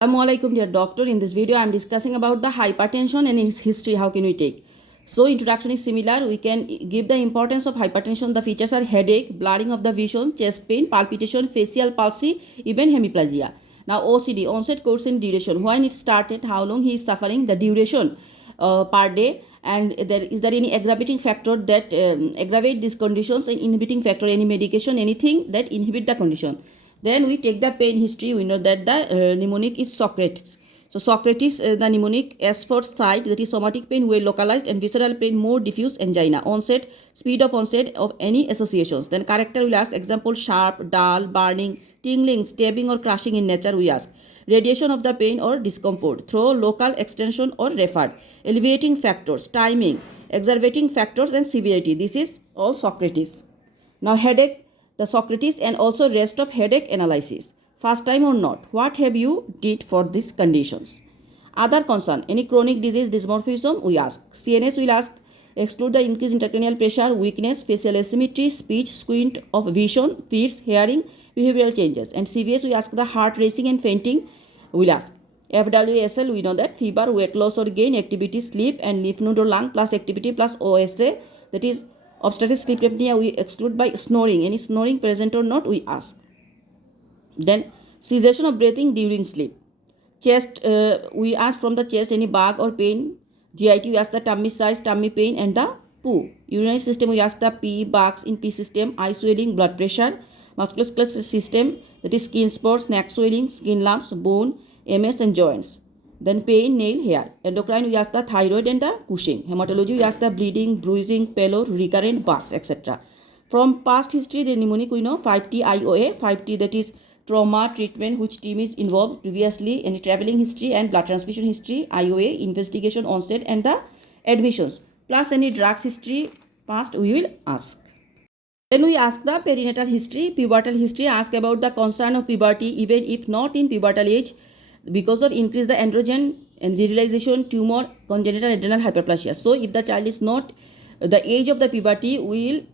Assalamualaikum dear doctor. In this video I am discussing about the hypertension and its history. How can we take? So introduction is similar. We can give the importance of hypertension. The features are headache, blurring of the vision, chest pain, palpitation, facial palsy, even hemiplegia. Now OCD, onset, course and duration. When it started, how long he is suffering, the duration per day, and is there any aggravating factor that aggravate these conditions, and inhibiting factor, any medication, anything that inhibit the condition. Then we take the pain history. We know that the mnemonic is Socrates. So Socrates, the mnemonic S for site, that is somatic pain well localized, and visceral pain more diffuse angina. Onset, speed of onset of any associations. Then character will ask example sharp, dull, burning, tingling, stabbing or crushing in nature we ask. Radiation of the pain or discomfort through local extension or referred. Alleviating factors, timing, exacerbating factors and severity. This is all Socrates. Now headache, the Socrates and also rest of headache analysis. First time or not, what have you did for these conditions? Other concern, any chronic disease dysmorphism we ask. CNS will ask exclude the increased intracranial pressure, weakness, facial asymmetry, speech, squint of vision, fits, hearing, behavioral changes. And CVS we ask the heart racing and fainting we'll ask. FWSL we know that fever, weight loss or gain, activity, sleep and lymph node or lung plus activity plus OSA, that is obstructive sleep apnea we exclude by snoring. Any snoring present or not we ask. Then cessation of breathing during sleep. Chest we ask from the chest any bug or pain. GIT we ask the tummy size, tummy pain and the poo. Urinary system we ask the pee, bugs in pee system, eye swelling, blood pressure. Musculoskeletal system, that is skin spots, neck swelling, skin lumps, bone, MS and joints. Then pain, nail, hair. Endocrine we ask the thyroid and the Cushing. Hematology we ask the bleeding, bruising, pallor, recurrent bugs, etc. From past history, the mnemonic we know 5T IOA, 5T that is trauma, treatment, which team is involved previously, any traveling history and blood transfusion history, IOA, investigation, onset and the admissions. Plus any drugs history past we will ask. Then we ask the perinatal history, pubertal history, ask about the concern of puberty even if not in pubertal age because of increase the androgen and virilization, tumor, congenital adrenal hyperplasia. So if the child is not the age of the puberty, we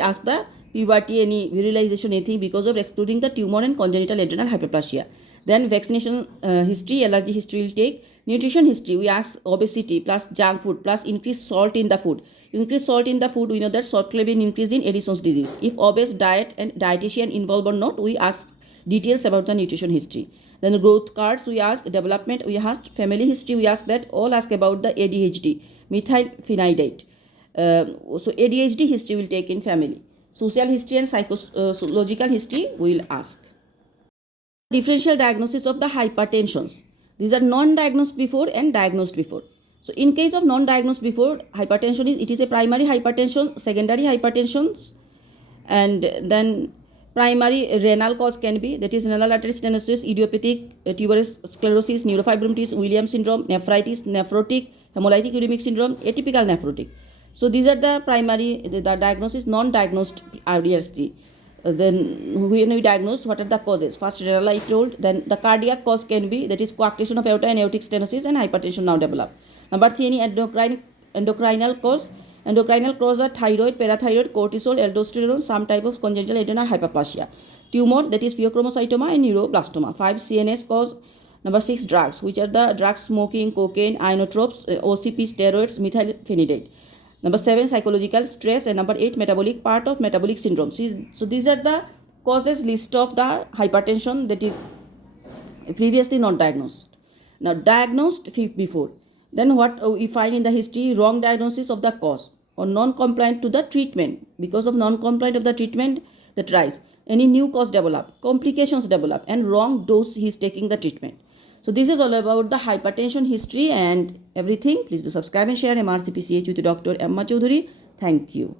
ask the puberty, any virilization, anything because of excluding the tumor and congenital adrenal hyperplasia. Then vaccination history, allergy history will take. Nutrition history, we ask obesity plus junk food plus increased salt in the food. Increased salt in the food, we know that salt level increase in Addison's disease. If obese diet and dietitian involved or not, we ask details about the nutrition history. Then the growth cards, we ask development, we ask family history, we ask that all ask about the ADHD, methylphenidate. So ADHD history will take in family. Social history and psychological history we will ask. Differential diagnosis of the hypertensions. These are non-diagnosed before and diagnosed before. So in case of non-diagnosed before, hypertension it is a primary hypertension, secondary hypertension, and then primary renal cause can be, that is renal artery stenosis, idiopathic tuberous sclerosis, neurofibromatosis, Williams syndrome, nephritis, nephrotic, hemolytic uremic syndrome, atypical nephrotic. So these are the primary, the diagnosis, non-diagnosed RDST. Then when we diagnose, what are the causes? First renal I told, then the cardiac cause can be, that is coarctation of aorta and aortic stenosis and hypertension now develop. Number 3, any endocrinal cause. Endocrinal cause are thyroid, parathyroid, cortisol, aldosterone, some type of congenital adrenal hyperplasia. Tumor, that is pheochromocytoma and neuroblastoma. 5, CNS cause. Number 6, drugs, which are the drugs smoking, cocaine, inotropes, OCP, steroids, methylphenidate. Number 7, psychological stress, and number 8, metabolic, part of metabolic syndrome. So these are the causes list of the hypertension that is previously not diagnosed. Now diagnosed before. Then what we find in the history, wrong diagnosis of the cause or non-compliant to the treatment. Because of non-compliant of the treatment, that rise. Any new cause develop, complications develop, and wrong dose he is taking the treatment. So this is all about the hypertension history and everything. Please do subscribe and share MRCPCH with Dr. Emma Choudhury. Thank you.